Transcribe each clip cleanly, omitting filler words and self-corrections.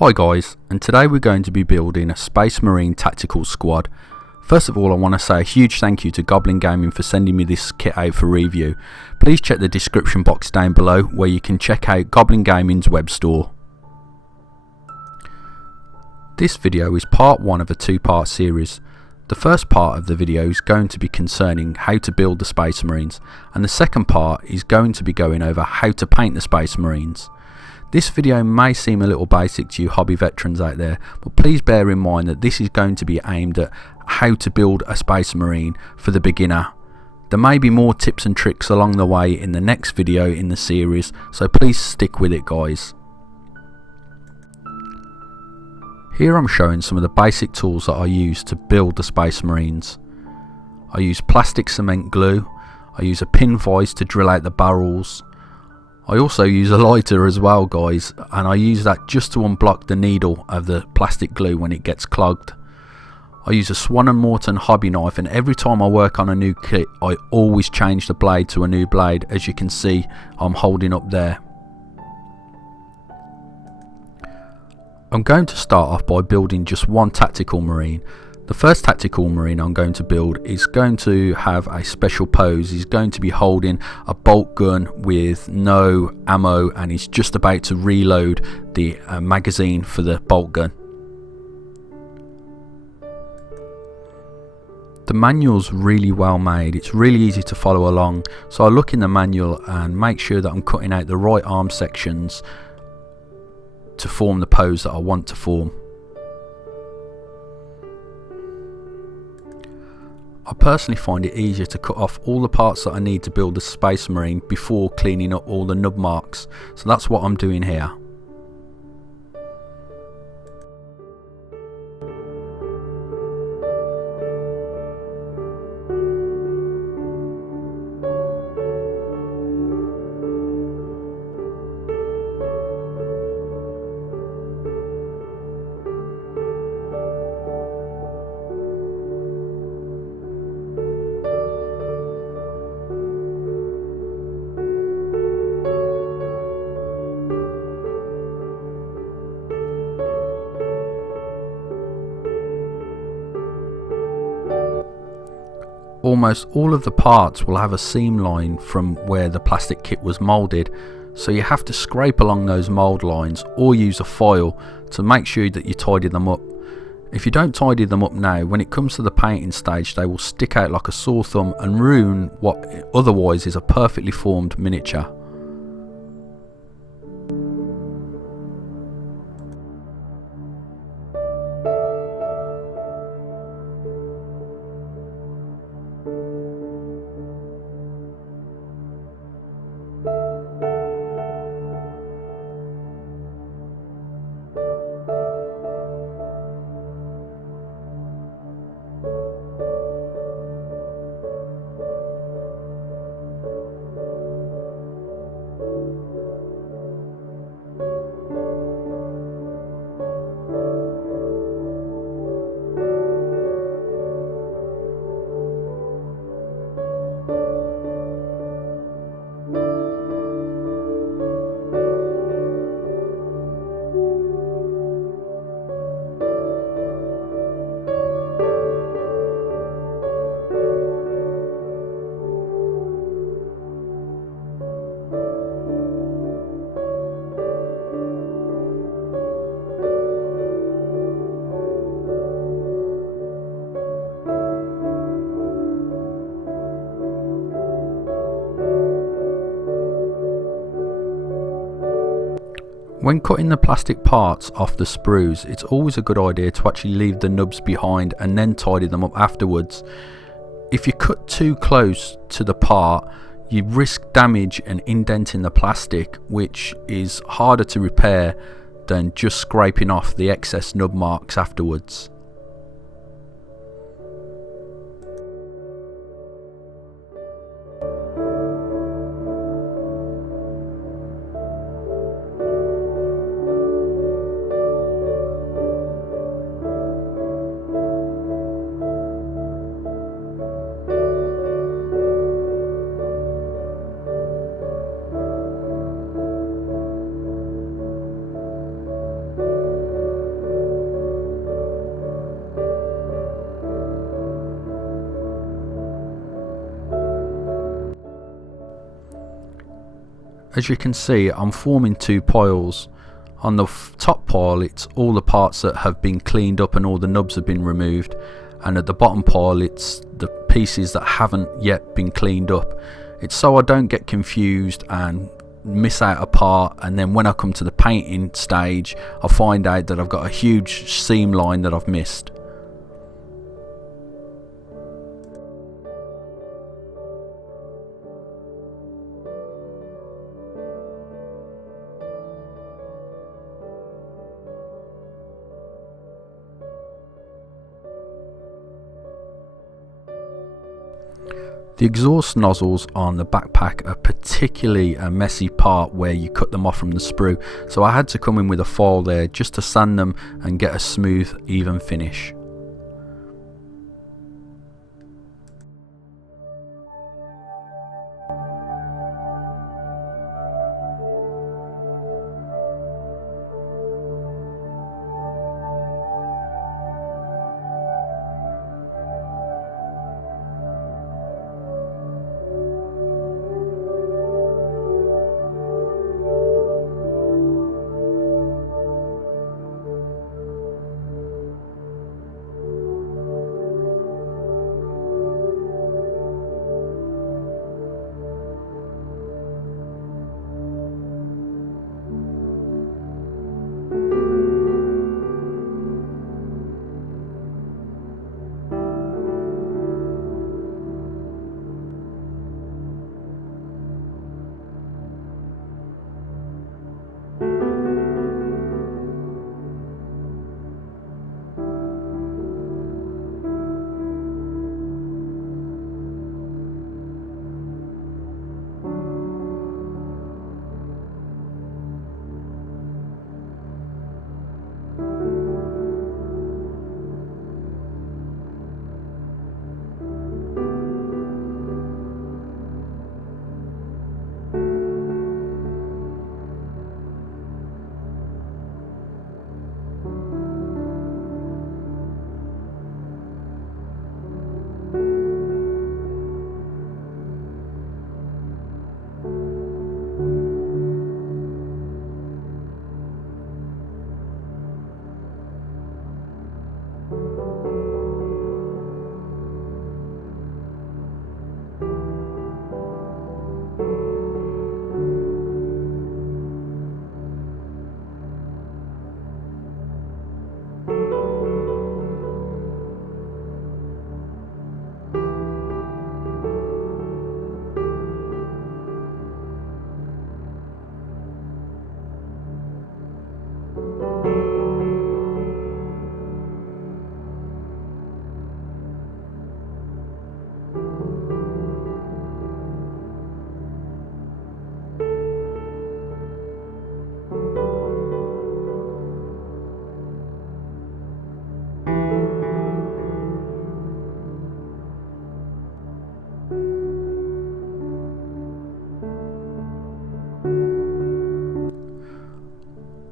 Hi guys, and today we're going to be building a Space Marine tactical squad. First of all, I want to say a huge thank you to Goblin Gaming for sending me this kit out for review. Please check the description box down below where you can check out Goblin Gaming's web store. This video is part 1 of a 2-part series. The first part of the video is going to be concerning how to build the Space Marines, and the second part is going to be going over how to paint the Space Marines. This video may seem a little basic to you hobby veterans out there, but please bear in mind that this is going to be aimed at how to build a Space Marine for the beginner. There may be more tips and tricks along the way in the next video in the series, so please stick with it guys. Here I'm showing some of the basic tools that I use to build the Space Marines. I use plastic cement glue, I use a pin vise to drill out the barrels. I also use a lighter as well guys, and I use that just to unblock the needle of the plastic glue when it gets clogged. I use a Swan & Morton hobby knife, and every time I work on a new kit I always change the blade to a new blade, as you can see I'm holding up there. I'm going to start off by building just one tactical marine. The first tactical marine I'm going to build is going to have a special pose. He's going to be holding a bolt gun with no ammo, and he's just about to reload the magazine for the bolt gun. The manual's really well made, it's really easy to follow along, so I look in the manual and make sure that I'm cutting out the right arm sections to form the pose that I want to form. I personally find it easier to cut off all the parts that I need to build the Space Marine before cleaning up all the nub marks, so that's what I'm doing here. Almost all of the parts will have a seam line from where the plastic kit was moulded, so you have to scrape along those mould lines or use a file to make sure that you tidy them up. If you don't tidy them up now, when it comes to the painting stage they will stick out like a sore thumb and ruin what otherwise is a perfectly formed miniature. When cutting the plastic parts off the sprues, it's always a good idea to actually leave the nubs behind and then tidy them up afterwards. If you cut too close to the part, you risk damage and indenting the plastic, which is harder to repair than just scraping off the excess nub marks afterwards. As you can see, I'm forming two piles. On the top pile it's all the parts that have been cleaned up and all the nubs have been removed, and at the bottom pile it's the pieces that haven't yet been cleaned up. It's so I don't get confused and miss out a part, and then when I come to the painting stage I find out that I've got a huge seam line that I've missed. The exhaust nozzles on the backpack are particularly a messy part where you cut them off from the sprue, so I had to come in with a file there just to sand them and get a smooth, even finish.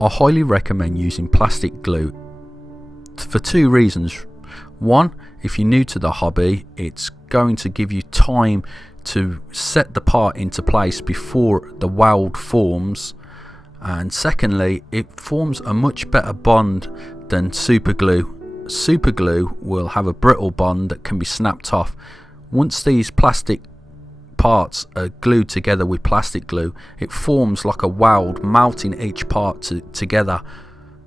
I highly recommend using plastic glue for two reasons. One, if you're new to the hobby, it's going to give you time to set the part into place before the weld forms, and secondly, it forms a much better bond than super glue. Super glue will have a brittle bond that can be snapped off. Once these plastic parts are glued together with plastic glue, it forms like a weld, melting each part together,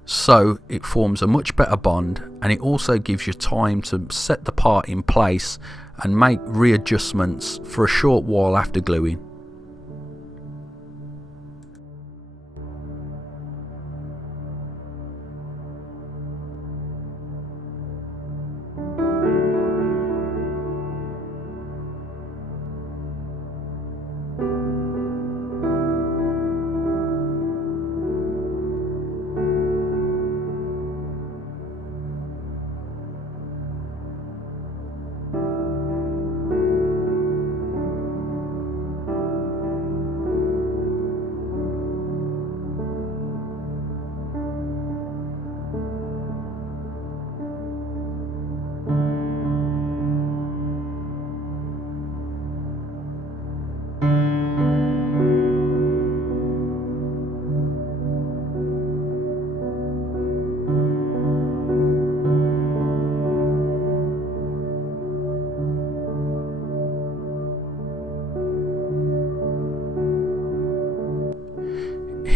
so it forms a much better bond, and it also gives you time to set the part in place and make readjustments for a short while after gluing.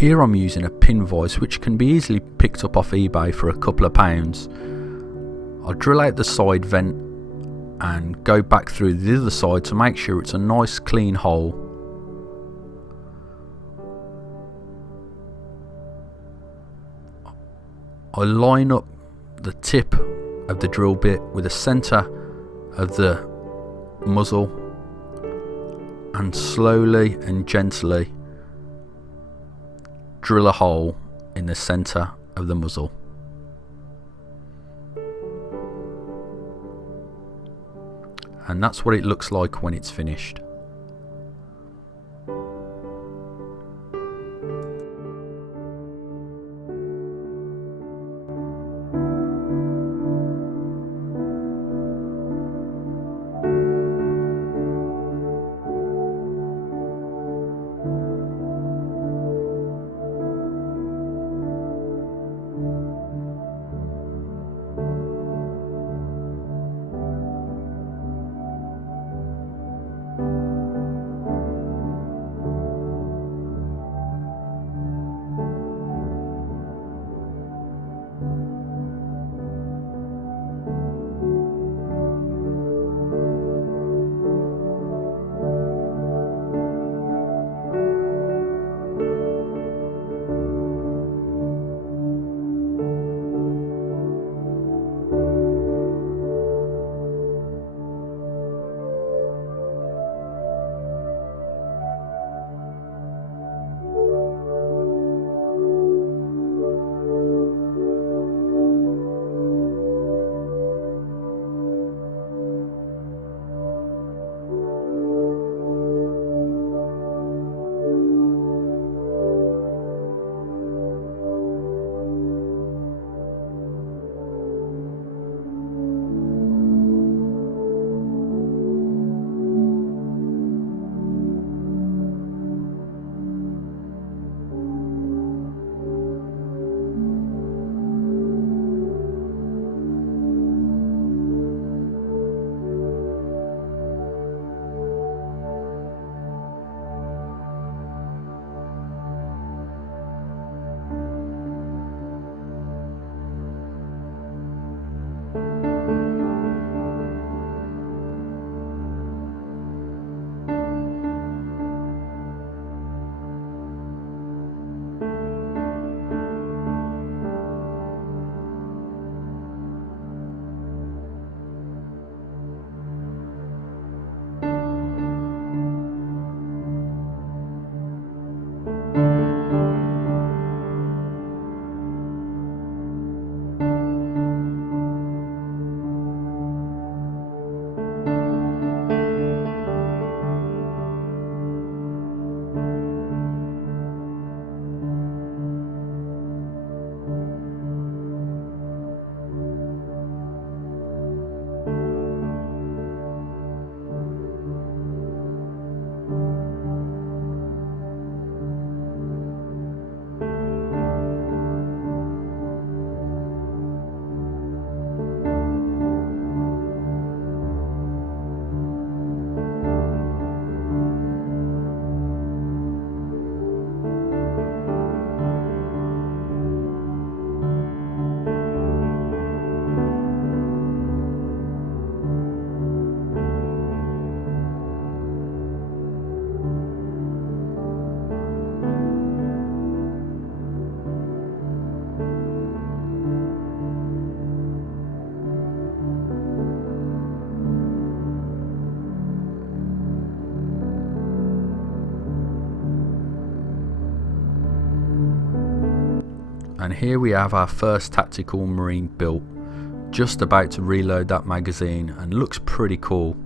Here I'm using a pin vise which can be easily picked up off eBay for a couple of pounds. I'll drill out the side vent and go back through the other side to make sure it's a nice clean hole. I line up the tip of the drill bit with the centre of the muzzle and slowly and gently drill a hole in the centre of the muzzle. And that's what it looks like when it's finished. And here we have our first tactical marine built, just about to reload that magazine, and looks pretty cool.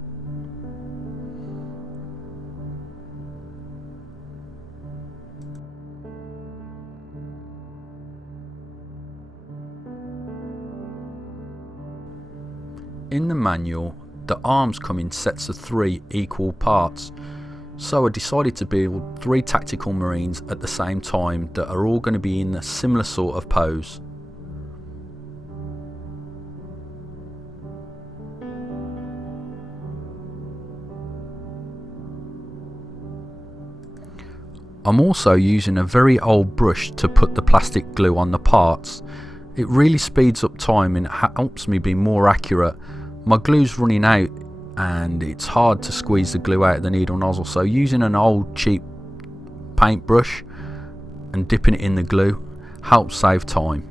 In the manual, the arms come in sets of 3 equal parts, so I decided to build 3 tactical marines at the same time that are all going to be in a similar sort of pose. I'm also using a very old brush to put the plastic glue on the parts. It really speeds up time and helps me be more accurate. My glue's running out and it's hard to squeeze the glue out of the needle nozzle, so using an old cheap paintbrush and dipping it in the glue helps save time.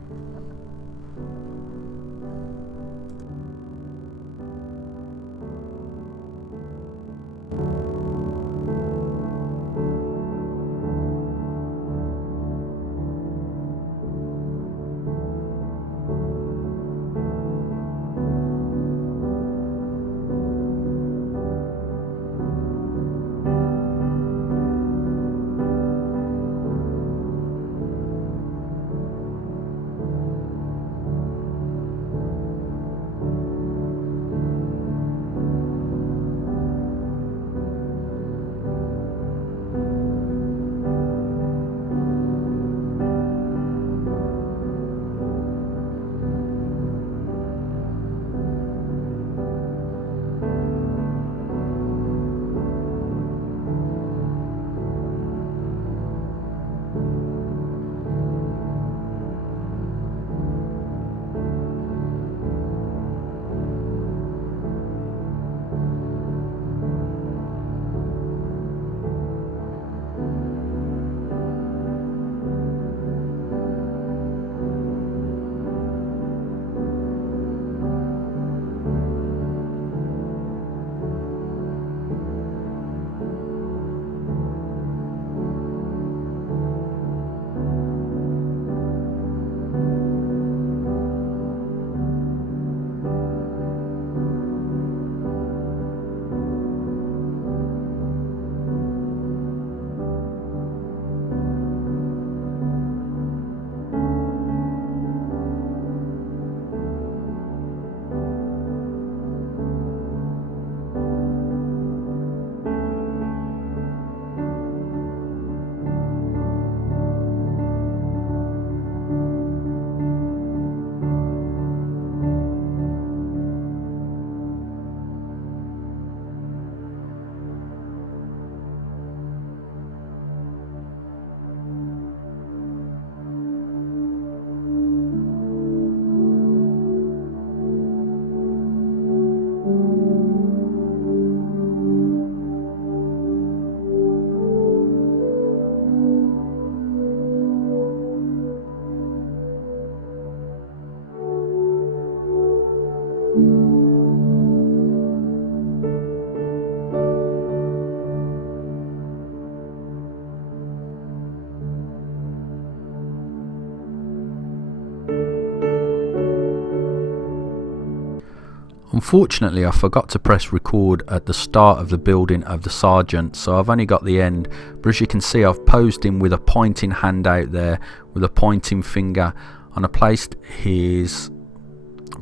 Unfortunately, I forgot to press record at the start of the building of the sergeant, so I've only got the end, but as you can see I've posed him with a pointing hand out there with a pointing finger, and I placed his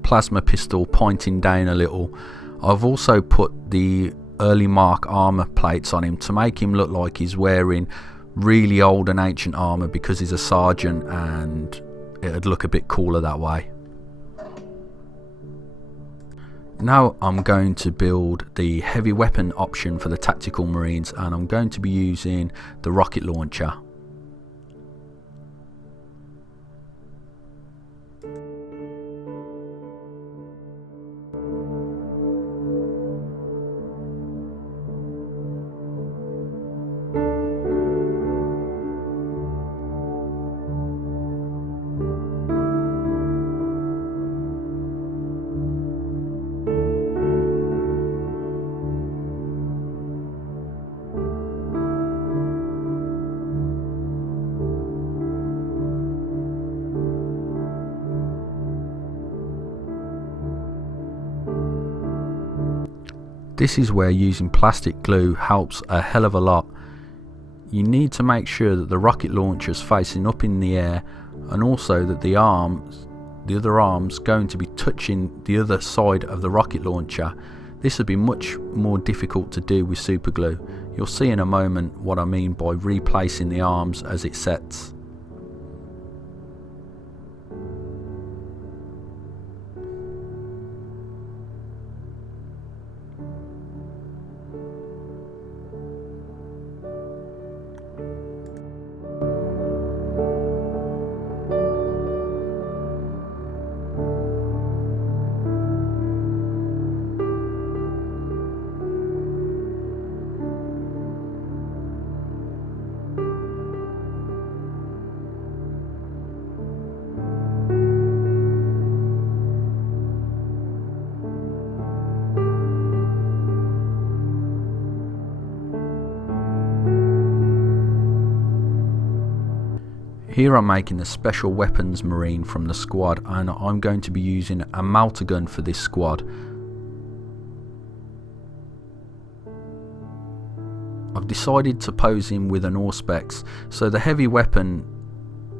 plasma pistol pointing down a little. I've also put the early mark armour plates on him to make him look like he's wearing really old and ancient armour because he's a sergeant, and it'd look a bit cooler that way. Now I'm going to build the heavy weapon option for the tactical marines, and I'm going to be using the rocket launcher. This is where using plastic glue helps a hell of a lot. You need to make sure that the rocket launcher is facing up in the air, and also that the other arm's going to be touching the other side of the rocket launcher. This would be much more difficult to do with super glue. You'll see in a moment what I mean by replacing the arms as it sets. Here I'm making a special weapons marine from the squad, and I'm going to be using a melter gun for this squad. I've decided to pose him with an Auspex, so the heavy weapon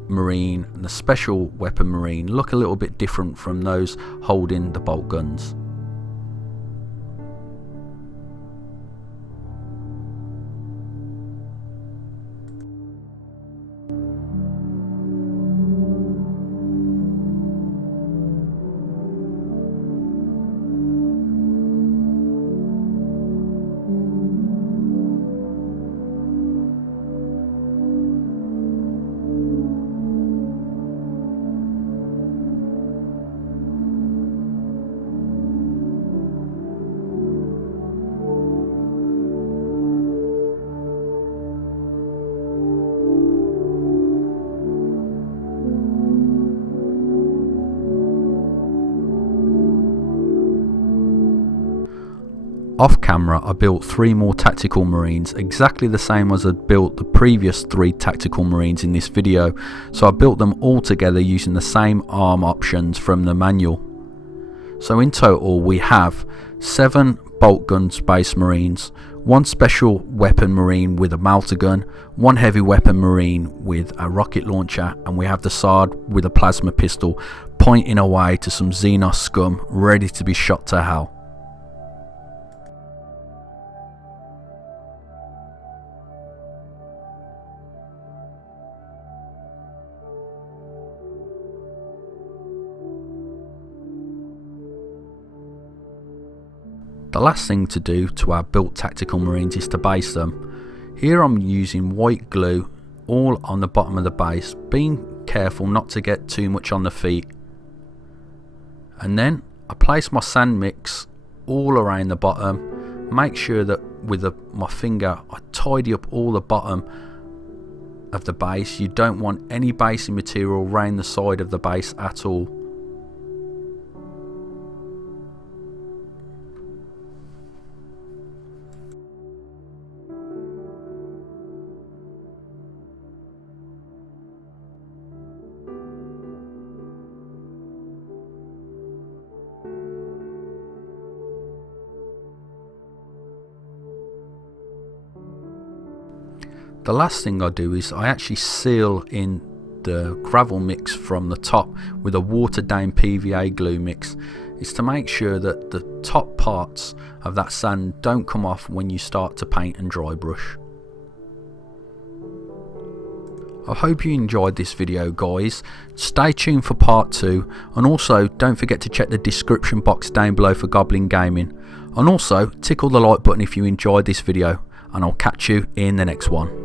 marine and the special weapon marine look a little bit different from those holding the bolt guns. Off camera, I built 3 more tactical marines, exactly the same as I built the previous 3 tactical marines in this video, so I built them all together using the same arm options from the manual. So in total we have 7 bolt gun space marines, 1 special weapon marine with a melter gun, 1 heavy weapon marine with a rocket launcher, and we have the Sard with a plasma pistol pointing away to some Xenos scum ready to be shot to hell. The last thing to do to our built tactical marines is to base them. Here I'm using white glue all on the bottom of the base, being careful not to get too much on the feet. And then I place my sand mix all around the bottom. Make sure that with my finger I tidy up all the bottom of the base. You don't want any basing material around the side of the base at all. The last thing I do is I actually seal in the gravel mix from the top with a watered down PVA glue mix. It's to make sure that the top parts of that sand don't come off when you start to paint and dry brush. I hope you enjoyed this video, guys. Stay tuned for part 2, and also don't forget to check the description box down below for Goblin Gaming, and also tickle the like button if you enjoyed this video, and I'll catch you in the next one.